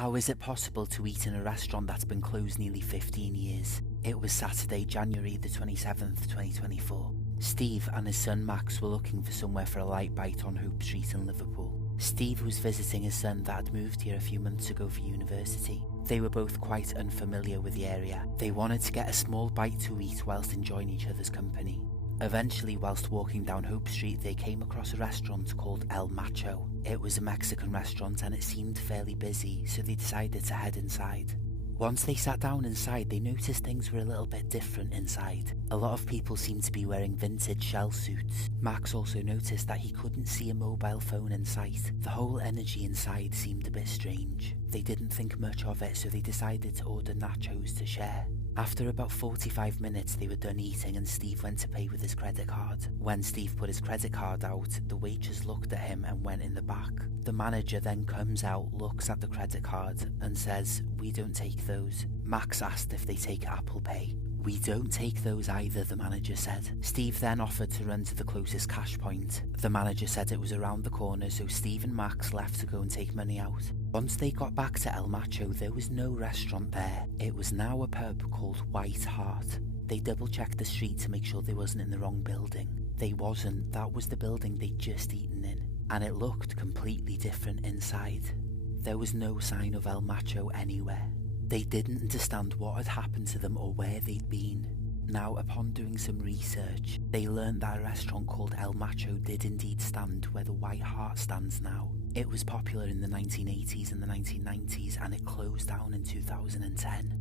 How is it possible to eat in a restaurant that's been closed nearly 15 years? It was Saturday, January the 27th, 2024. Steve and his son Max were looking for somewhere for a light bite on Hope Street in Liverpool. Steve was visiting his son that had moved here a few months ago for university. They were both quite unfamiliar with the area. They wanted to get a small bite to eat whilst enjoying each other's company. Eventually, whilst walking down Hope Street, they came across a restaurant called El Macho. It was a Mexican restaurant and it seemed fairly busy, so they decided to head inside. Once they sat down inside, they noticed things were a little bit different inside. A lot of people seemed to be wearing vintage shell suits. Max also noticed that he couldn't see a mobile phone in sight. The whole energy inside seemed a bit strange. They didn't think much of it, so they decided to order nachos to share. After about 45 minutes they were done eating and Steve went to pay with his credit card. When Steve put his credit card out, the waitress looked at him and went in the back. The manager then comes out, looks at the credit card and says, "We don't take those." Max asked if they take Apple Pay. "We don't take those either," the manager said. Steve then offered to run to the closest cash point. The manager said it was around the corner, so Steve and Max left to go and take money out. Once they got back to El Macho, there was no restaurant there. It was now a pub called White Hart. They double-checked the street to make sure they wasn't in the wrong building. They wasn't, that was the building they'd just eaten in. And it looked completely different inside. There was no sign of El Macho anywhere. They didn't understand what had happened to them or where they'd been. Now, upon doing some research, they learned that a restaurant called El Macho did indeed stand where the White Hart stands now. It was popular in the 1980s and the 1990s and it closed down in 2010.